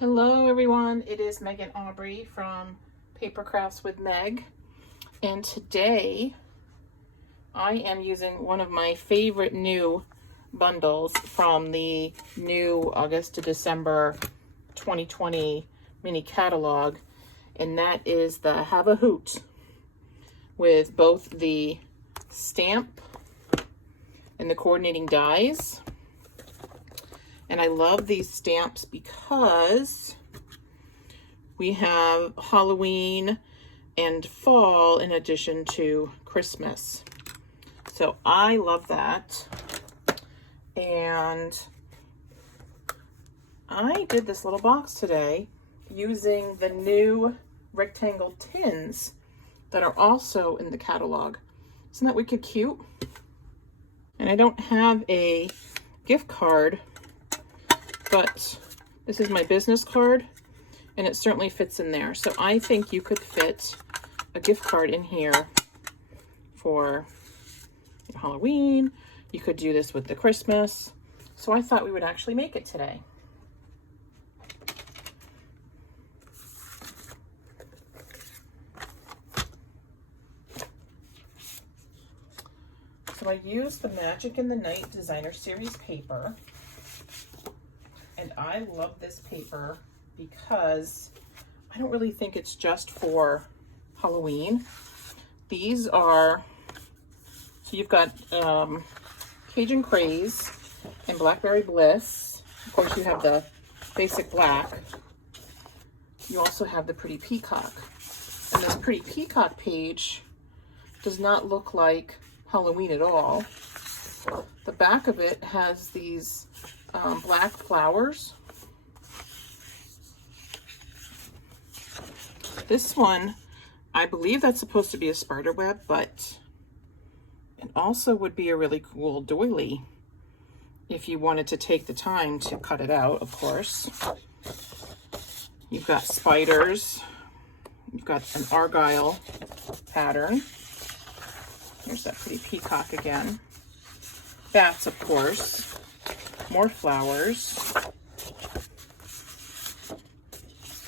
Hello everyone, it is Megan Aubrey from Paper Crafts with Meg, and today I am using one of my favorite new bundles from the new August to December 2020 mini catalog, and that is the Have a Hoot with both the stamp and the coordinating dies. And I love these stamps because we have Halloween and fall in addition to Christmas. So I love that. And I did this little box today using the new rectangle tins that are also in the catalog. Isn't that wicked cute? And I don't have a gift card, but this is my business card and it certainly fits in there. So I think you could fit a gift card in here for Halloween. You could do this with the Christmas. So I thought we would actually make it today. So I used the Magic in the Night Designer Series paper. And I love this paper because I don't really think it's just for Halloween. These are, so you've got Cajun Craze and Blackberry Bliss. Of course you have the basic black. You also have the Pretty Peacock. And this Pretty Peacock page does not look like Halloween at all. The back of it has these black flowers. This one, I believe that's supposed to be a spider web, but it also would be a really cool doily if you wanted to take the time to cut it out, of course. You've got spiders. You've got an argyle pattern. Here's that Pretty Peacock again. Bats, of course. More flowers.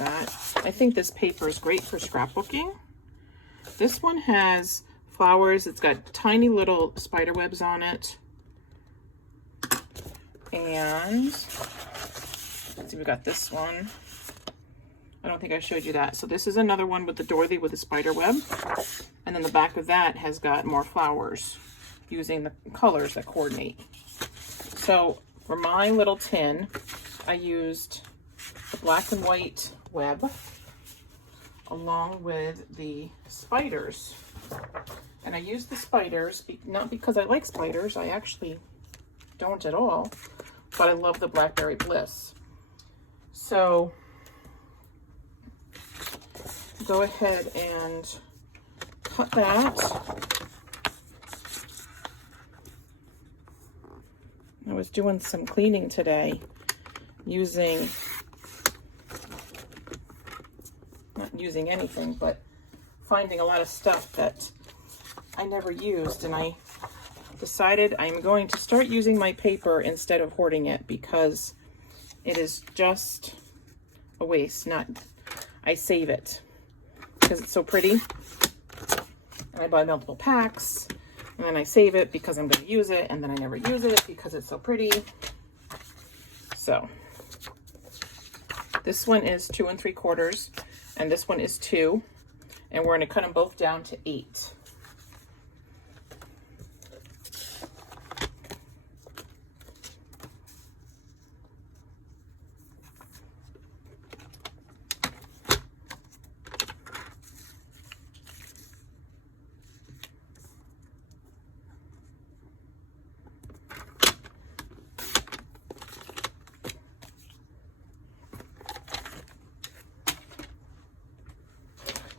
I think this paper is great for scrapbooking. This one has flowers. It's got tiny little spider webs on it. And let's see, we got this one. I don't think I showed you that. So this is another one with the doily with a spider web. And then the back of that has got more flowers using the colors that coordinate. So for my little tin, I used the black and white web along with the spiders. And I used the spiders, not because I like spiders, I actually don't at all, but I love the Blackberry Bliss. So go ahead and cut that. I was doing some cleaning today using, not using anything, but finding a lot of stuff that I never used, and I decided I'm going to start using my paper instead of hoarding it because it is just a waste. I save it because it's so pretty, and I buy multiple packs. And then I save it because I'm going to use it, and then I never use it because it's so pretty. So this one is 2 3/4, and this one is 2, and we're going to cut them both down to 8.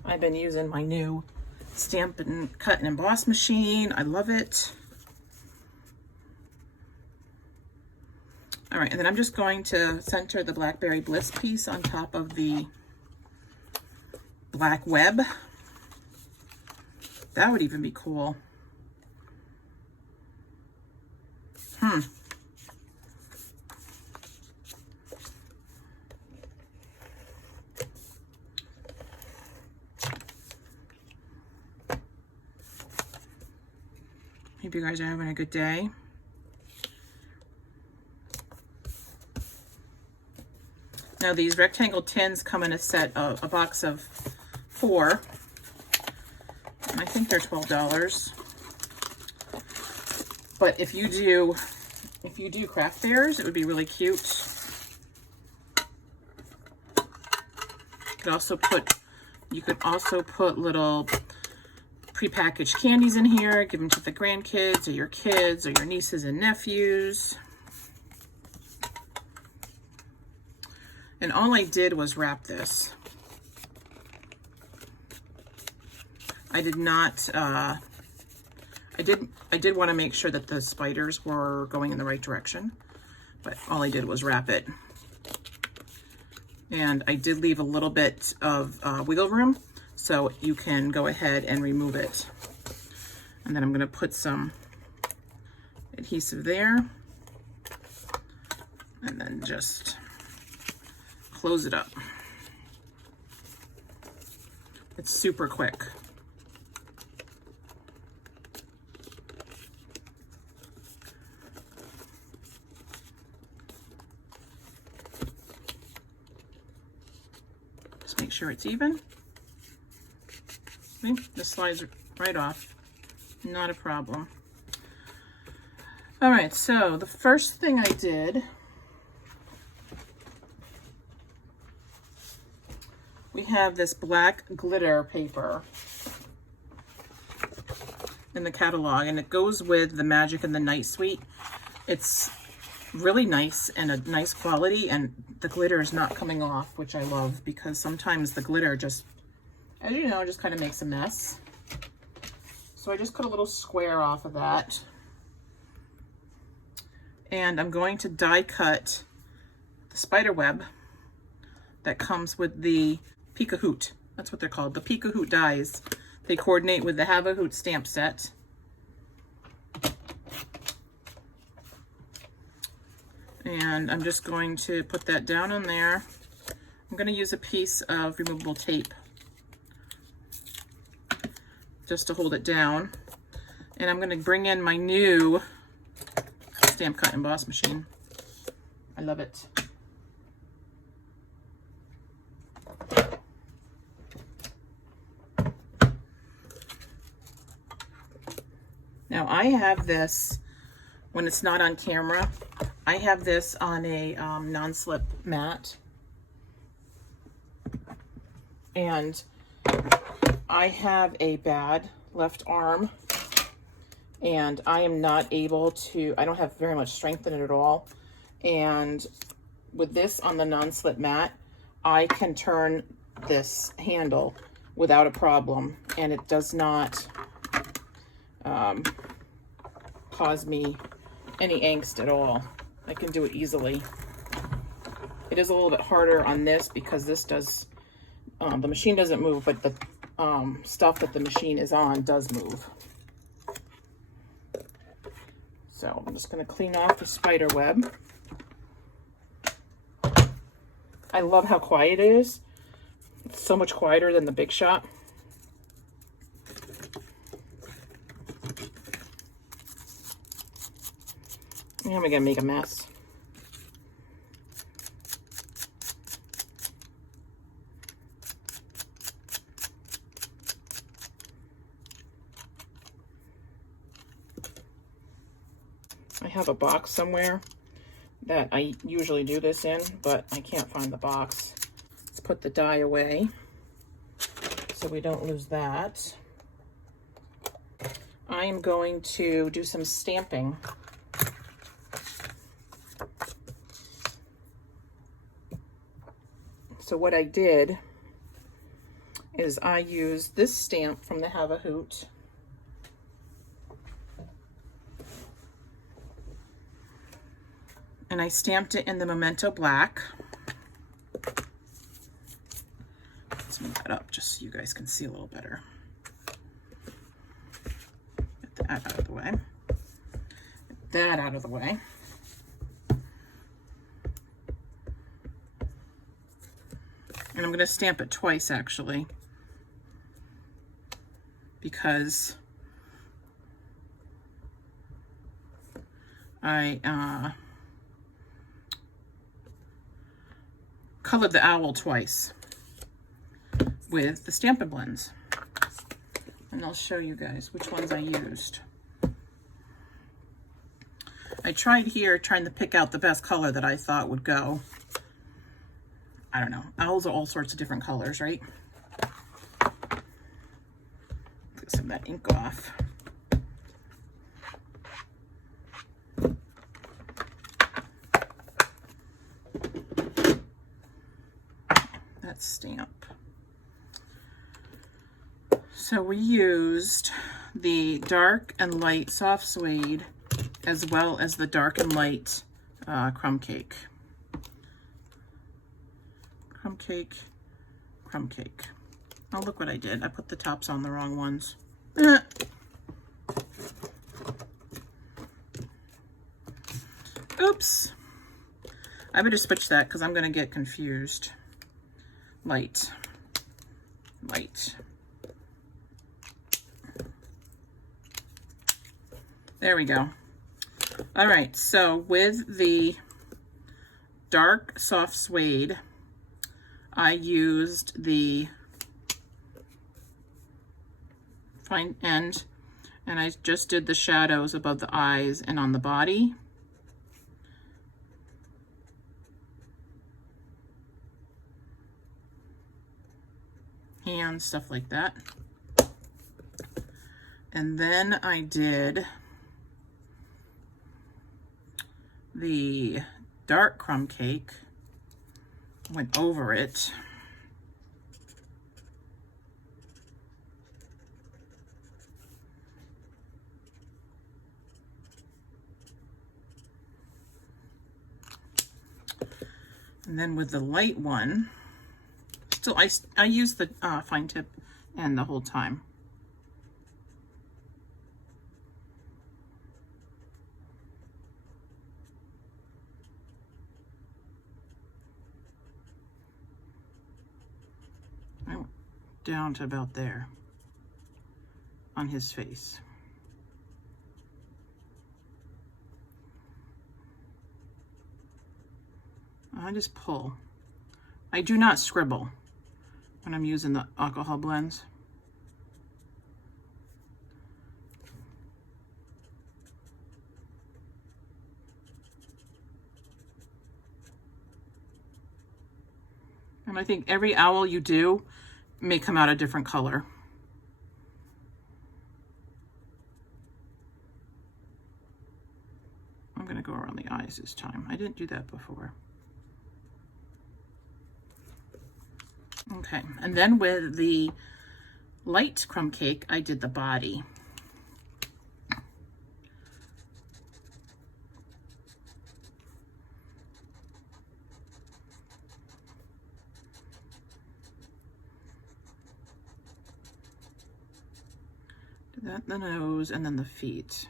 I've been using my new Stampin' Cut and Emboss machine. I love it. All right, and then I'm just going to center the Blackberry Bliss piece on top of the black web. That would even be cool. Hope you guys are having a good day. Now these rectangle tins come in a set of a box of 4. And I think they're $12. But if you do craft fairs, it would be really cute. You could also put little prepackaged candies in here, give them to the grandkids or your kids or your nieces and nephews. And all I did was wrap this. I did not, I did want to make sure that the spiders were going in the right direction, but all I did was wrap it. And I did leave a little bit of wiggle room, so you can go ahead and remove it. And then I'm going to put some adhesive there, and then just close it up. It's super quick. Just make sure it's even. See, this slides right off. Not a problem. All right, so the first thing I did, we have this black glitter paper in the catalog, and it goes with the Magic and the Night Suite. It's really nice and a nice quality, and the glitter is not coming off, which I love, because sometimes the glitter just, as you know, just kind of makes a mess. So I just cut a little square off of that. And I'm going to die cut the spider web that comes with the Pika Hoot. That's what they're called, the Pika Hoot dies. They coordinate with the Have a Hoot stamp set. And I'm just going to put that down in there. I'm going to use a piece of removable tape just to hold it down. And I'm going to bring in my new stamp cut emboss machine. I love it. Now I have this, when it's not on camera, I have this on a non-slip mat. And I have a bad left arm, and I am not able to, I don't have very much strength in it at all. And with this on the non-slip mat, I can turn this handle without a problem, and it does not cause me any angst at all. I can do it easily. It is a little bit harder on this because this does, the machine doesn't move, but the stuff that the machine is on does move. So I'm just going to clean off the spider web. I love how quiet it is. It's so much quieter than the Big Shot. And I'm going to make a mess. I have a box somewhere that I usually do this in, but I can't find the box. Let's put the die away so we don't lose that. I am going to do some stamping. So what I did is I used this stamp from the Have a Hoot. And I stamped it in the Memento Black. Let's move that up just so you guys can see a little better. Get that out of the way. Get that out of the way. And I'm going to stamp it twice, actually, because I colored the owl twice with the Stampin' blends. And I'll show you guys which ones I used. I tried here trying to pick out the best color that I thought would go. I don't know. Owls are all sorts of different colors, right? Get some of that ink off. That's Stamp. So we used the dark and light soft suede as well as the dark and light crumb cake. Crumb cake, crumb cake. Oh, look what I did. I put the tops on the wrong ones. Oops. I better switch that because I'm going to get confused. Light, light. There we go. All right, so with the dark soft suede, I used the fine end, and I just did the shadows above the eyes and on the body. Hands, stuff like that. And then I did the dark crumb cake, went over it. And then with the light one, still I use the fine tip and the whole time. I went down to about there on his face. I just pull. I do not scribble when I'm using the alcohol blends. And I think every owl you do may come out a different color. I'm going to go around the eyes this time. I didn't do that before. Okay, and then with the light crumb cake, I did the body. Did that, the nose, and then the feet.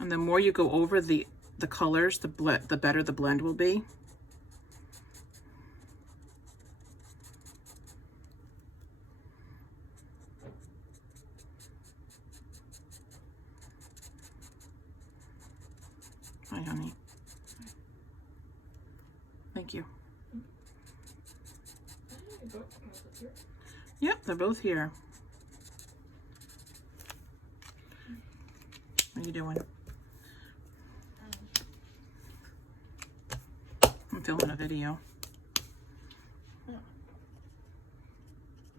And the more you go over the colors, the better the blend will be. Hi, honey. Thank you. Yep, they're both here. What are you doing? I'm filming a video.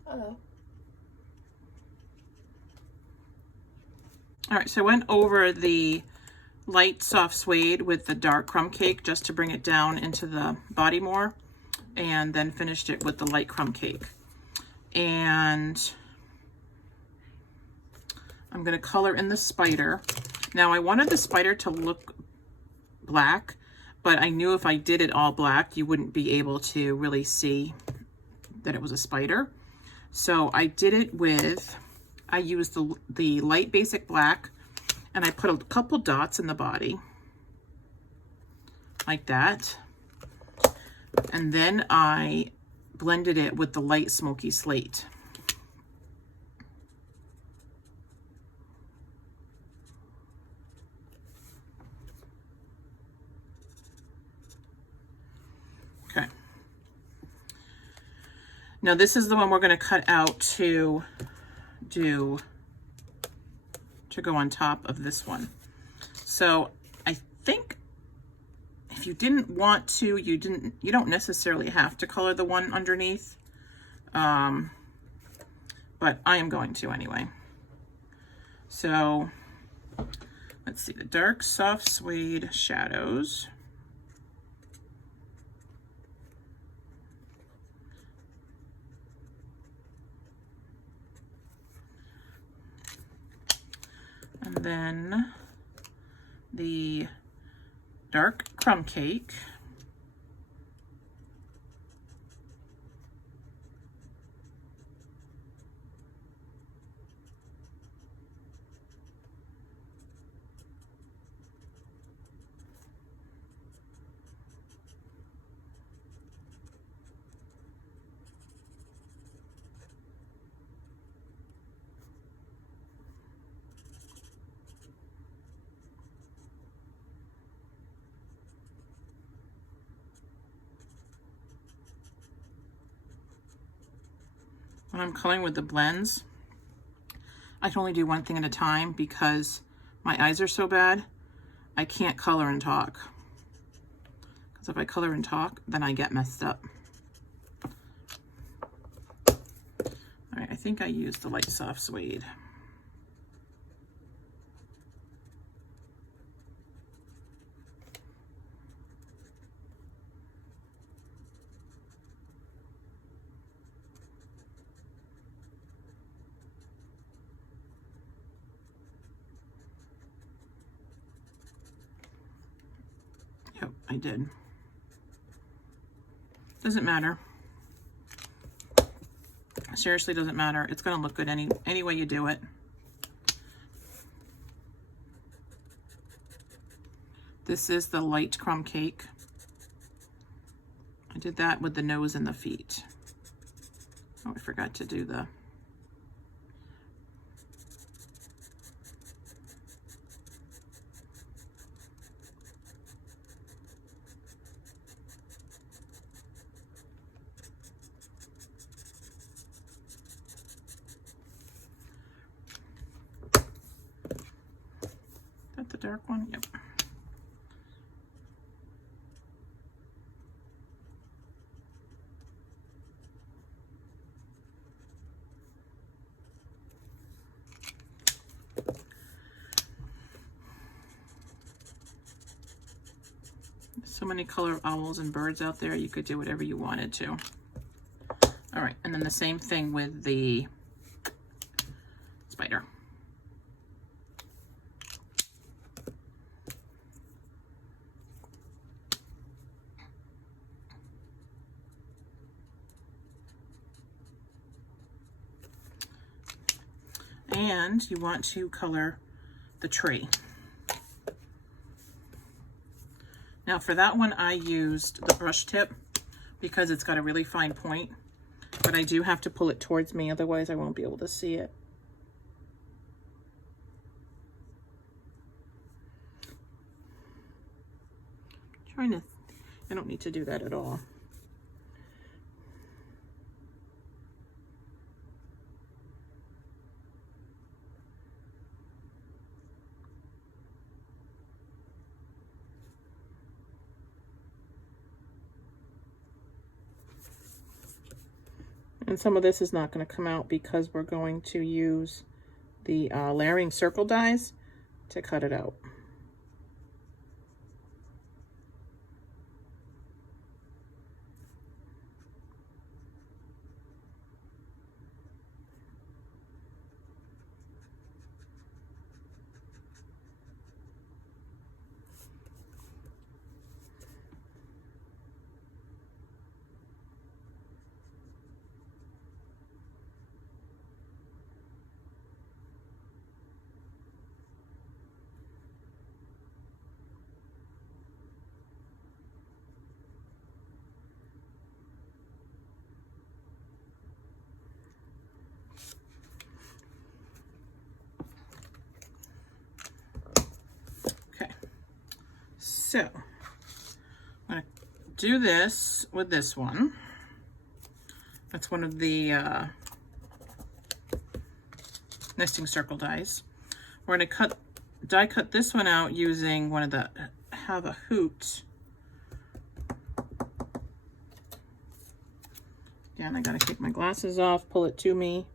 Hello. All right, so I went over the light soft suede with the dark crumb cake just to bring it down into the body more, and then finished it with the light crumb cake. And I'm going to color in the spider. Now I wanted the spider to look black, but I knew if I did it all black, you wouldn't be able to really see that it was a spider. So I did it with, I used the light basic black, and I put a couple dots in the body, like that. And then I blended it with the light smoky slate. Now this is the one we're going to cut out to go on top of this one. So I think if you didn't want to, you don't necessarily have to color the one underneath. But I am going to anyway. So let's see, the dark soft suede shadows. And then the dark crumb cake. When I'm coloring with the blends, I can only do one thing at a time because my eyes are so bad, I can't color and talk. Because if I color and talk, then I get messed up. All right, I think I used the light soft suede. Yep, I did. Doesn't matter. Seriously, doesn't matter. It's going to look good any way you do it. This is the light crumb cake. I did that with the nose and the feet. Oh, I forgot to do the... Is that the dark one? Yep. So many color owls and birds out there, you could do whatever you wanted to. All right, and then the same thing with the spider. And you want to color the tree. Now for that one, I used the brush tip because it's got a really fine point, but I do have to pull it towards me, otherwise I won't be able to see it. I don't need to do that at all. And some of this is not going to come out because we're going to use the layering circle dies to cut it out. So I'm going to do this with this one. That's one of the nesting circle dies. We're going to die cut this one out using one of the Have a Hoot. Again, I got to take my glasses off, pull it to me.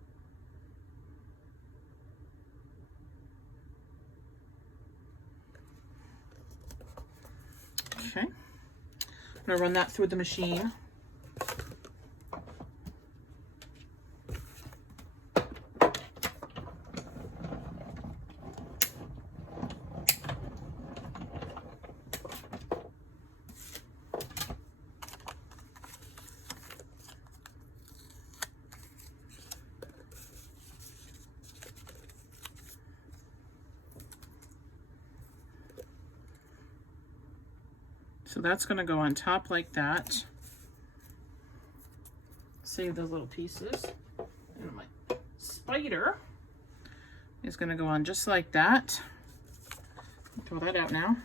Okay, I'm going to run that through the machine. So that's going to go on top like that. Save those little pieces. And my spider is going to go on just like that. Throw that out now.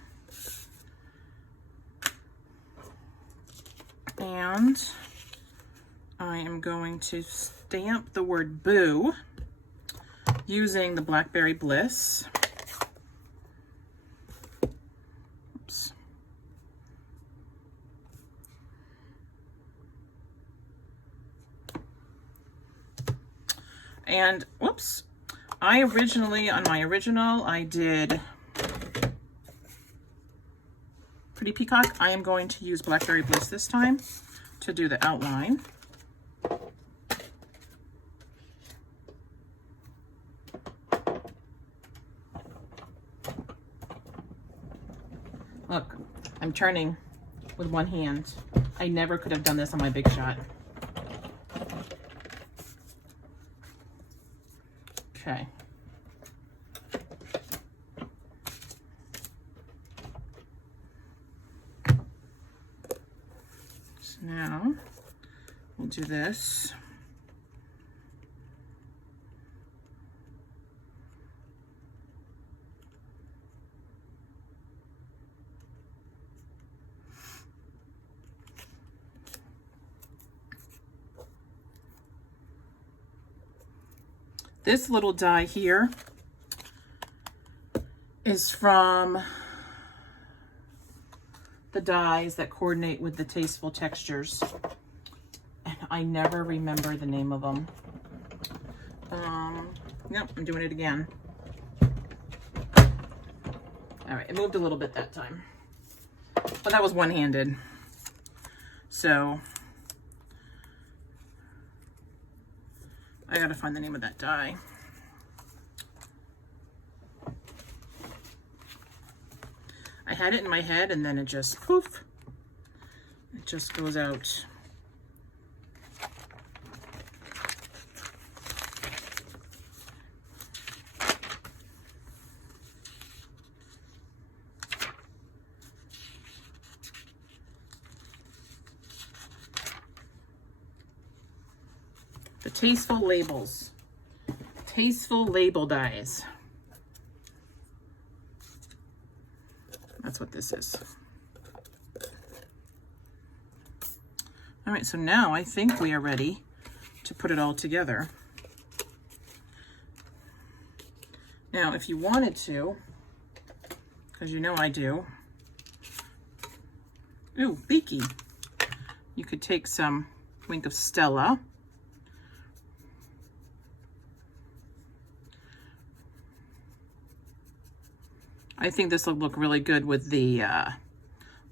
And I am going to stamp the word boo using the Blackberry Bliss. Oops. And whoops, I originally, on my original, I did Pretty Peacock. I am going to use Blackberry Bliss this time to do the outline. Look, I'm turning with one hand. I never could have done this on my Big Shot. Okay. So now we'll do this. This little die here is from the dies that coordinate with the Tasteful Textures. And I never remember the name of them. Nope, I'm doing it again. All right, it moved a little bit that time. But that was one-handed. So I gotta find the name of that die. I had it in my head and then it just poof, it just goes out. The Tasteful Labels. Tasteful Label dies. That's what this is. All right, so now I think we are ready to put it all together. Now, if you wanted to, because you know I do, ooh, leaky. You could take some Wink of Stella. I think this will look really good with the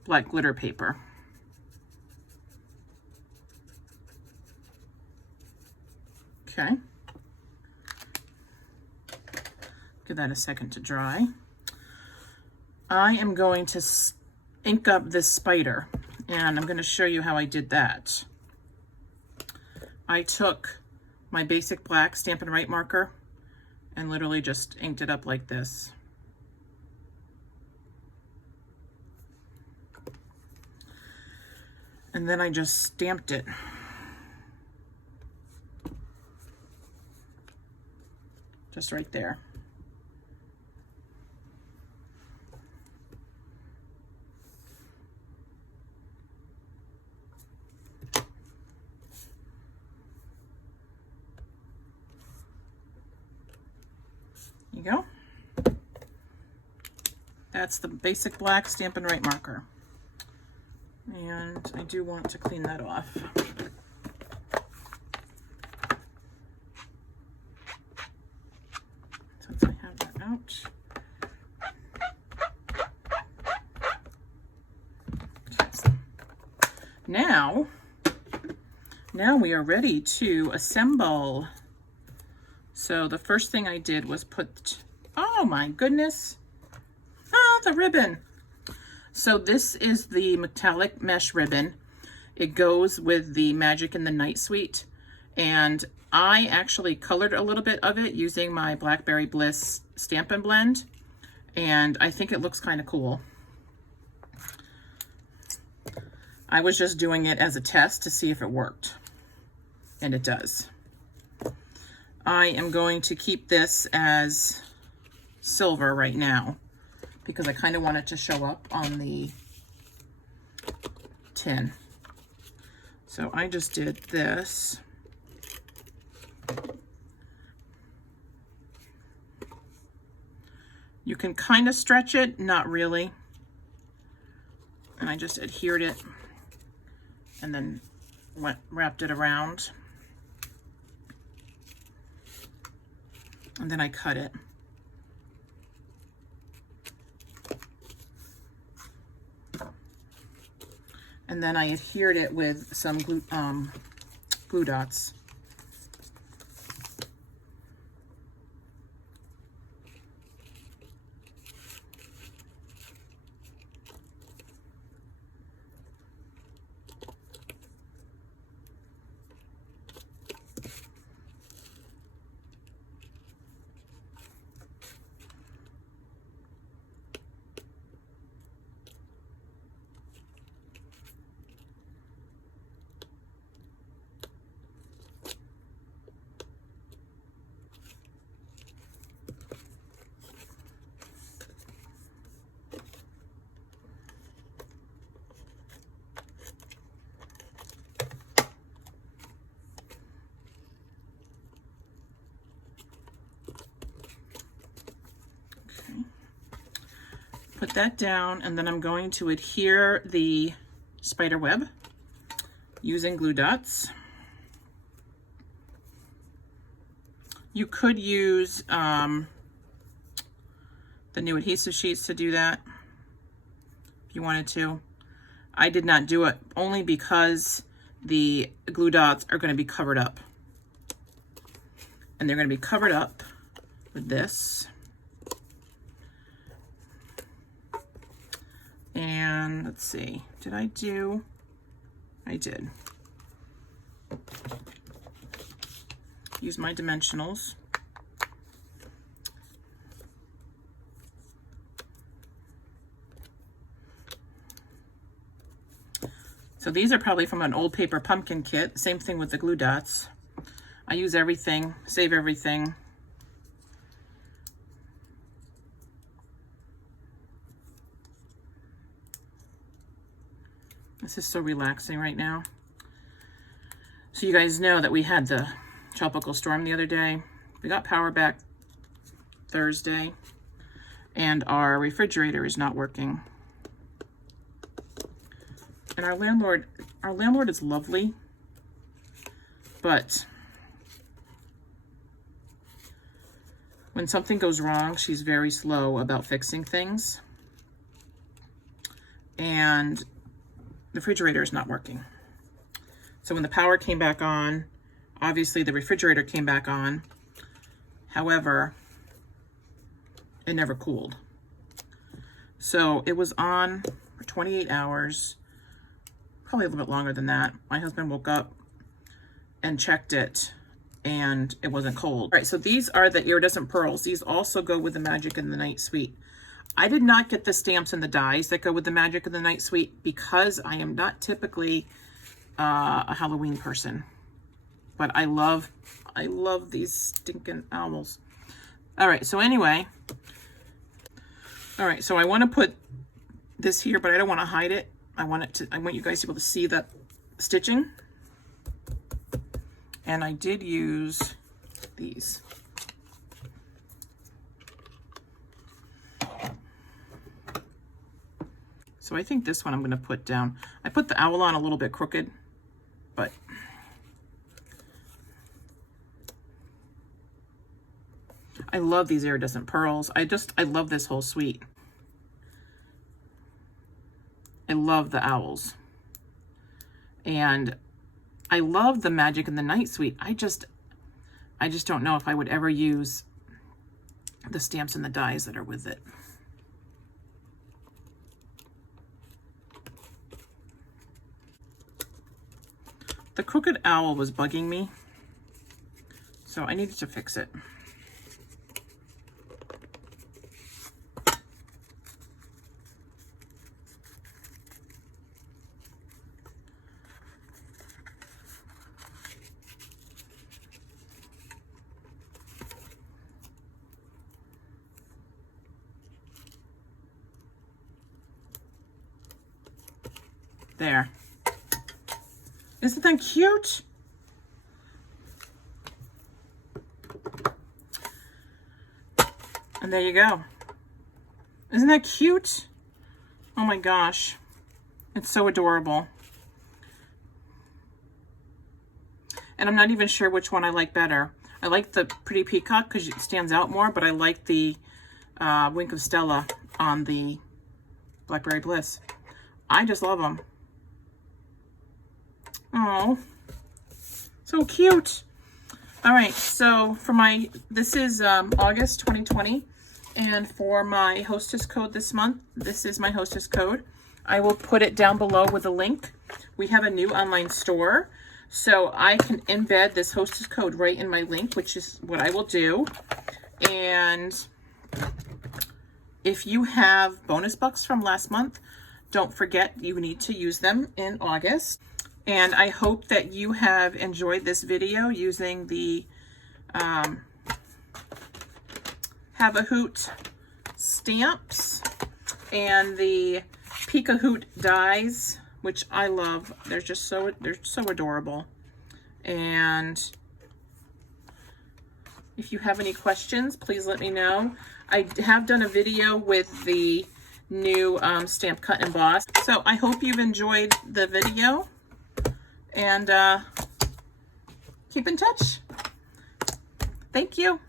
black glitter paper. Okay. Give that a second to dry. I am going to ink up this spider, and I'm going to show you how I did that. I took my basic black Stampin' Write marker and literally just inked it up like this. And then I just stamped it. Just right there. That's the basic black Stampin' Right marker. And I do want to clean that off. Since I have that out. Now we are ready to assemble. So the first thing I did was put, oh my goodness, the ribbon. So this is the metallic mesh ribbon. It goes with the Magic in the Night Suite. And I actually colored a little bit of it using my Blackberry Bliss Stampin' Blend. And I think it looks kind of cool. I was just doing it as a test to see if it worked. And it does. I am going to keep this as silver right now because I kind of want it to show up on the tin. So I just did this. You can kind of stretch it, not really. And I just adhered it and then wrapped it around. And then I cut it. And then I adhered it with some glue dots. Put that down, and then I'm going to adhere the spider web using glue dots. You could use the new adhesive sheets to do that if you wanted to. I did not do it only because the glue dots are going to be covered up. And they're going to be covered up with this. And let's see, did I do? I did. Use my dimensionals. So these are probably from an old paper pumpkin kit. Same thing with the glue dots. I use everything, save everything. This is so relaxing right now. So you guys know that we had the tropical storm the other day. We got power back Thursday, and our refrigerator is not working. And our landlord is lovely, but when something goes wrong, she's very slow about fixing things. And the refrigerator is not working. So when the power came back on, obviously the refrigerator came back on. However, it never cooled. So it was on for 28 hours, probably a little bit longer than that. My husband woke up and checked it, and it wasn't cold. All right, so these are the iridescent pearls. These also go with the Magic in the Night Suite. I did not get the stamps and the dies that go with the Magic in the Night Suite because I am not typically a Halloween person. But I love these stinking owls. All right, so anyway. All right, so I want to put this here, but I don't want to hide it. I want you guys to be able to see the stitching. And I did use these. So I think this one I'm going to put down. I put the owl on a little bit crooked, but I love these iridescent pearls. I love this whole suite. I love the owls. And I love the Magic in the Night suite. I just don't know if I would ever use the stamps and the dies that are with it. The crooked owl was bugging me, so I needed to fix it. There. Isn't that cute? And there you go. Isn't that cute? Oh my gosh. It's so adorable. And I'm not even sure which one I like better. I like the Pretty Peacock because it stands out more, but I like the Wink of Stella on the Blackberry Bliss. I just love them. Oh, so cute. All right, so for this is August 2020, and for my hostess code this month, this is my hostess code. I will put it down below with a link. We have a new online store, so I can embed this hostess code right in my link, which is what I will do. And if you have bonus bucks from last month, don't forget you need to use them in August. And I hope that you have enjoyed this video using the Have a Hoot stamps and the Hoot dies, which I love. They're so adorable. And if you have any questions, please let me know. I have done a video with the new Stamp Cut Emboss. So I hope you've enjoyed the video. And keep in touch. Thank you.